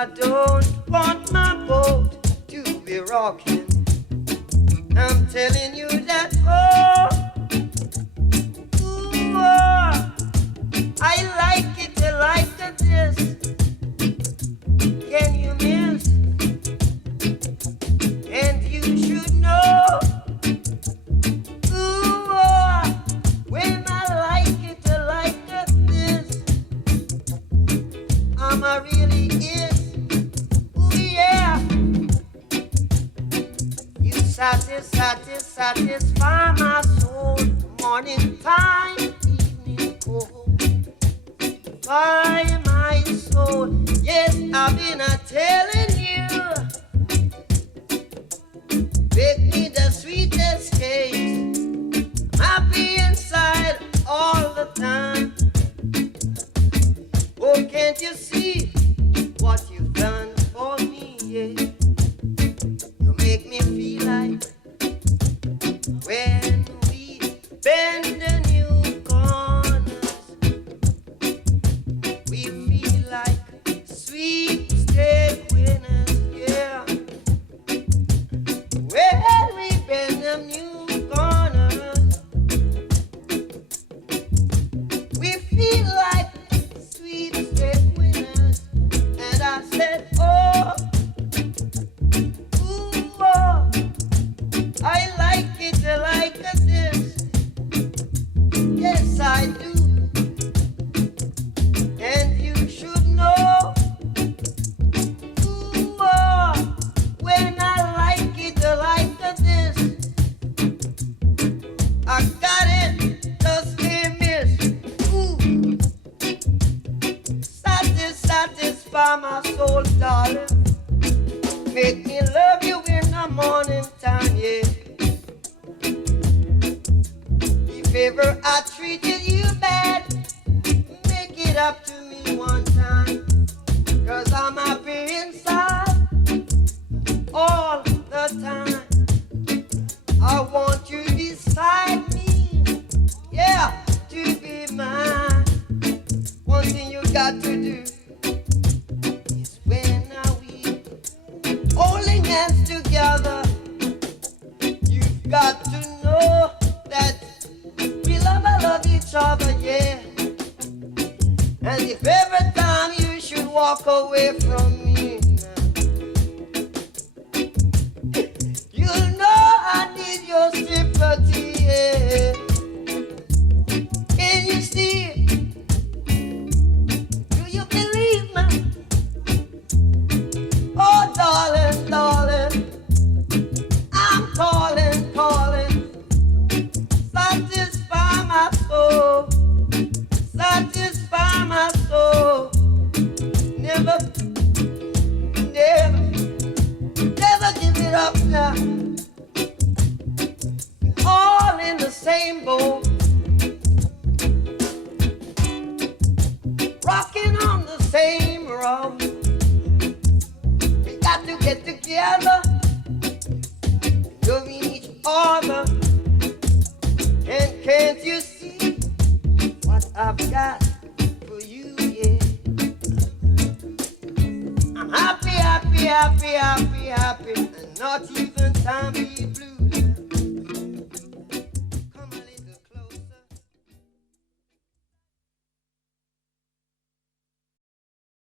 I don't want my boat to be rocking. I'm telling you that, ooh, I like it like this. Can you miss? And you should know, ooh, when I like it like this, I'm a really is. Ooh, yeah. You satisfy my soul. Morning time, evening cold. By my soul. Yes, I've been telling you. Make me the sweetest case. I'm happy inside all the time. Oh, can't you see what you've done for me? Yeah. You make me feel like when we bend the new corners, we feel like sweepstake winners, yeah. When we bend the new corners, we feel like sweepstake winners. And I said, oh, ooh, oh, I like it like this. Yes, I do. And you should know, ooh, oh, when I like it like this, I got it, just can't miss. Ooh, satisfy my soul, darling. Make me love you in the morning time, yeah. If ever I treated you bad, make it up to me one time. 'Cause I'm happy inside all the time. I want you beside me, yeah, to be mine. One thing you got to do is when we holding hands together, you've got to know that we love each other, yeah. And if every time you should walk away from me, you'll know I need your sympathy, yeah. Can you see? Do you believe me? Oh, darling, darling, I'm calling, calling. Satisfy my soul, satisfy my soul. Never, never, never give it up now. All in the same boat, rocking on the same road. We got to get together, loving each other. And can't you see what I've got for you, yeah? I'm happy, happy, happy, happy, happy, and not even time to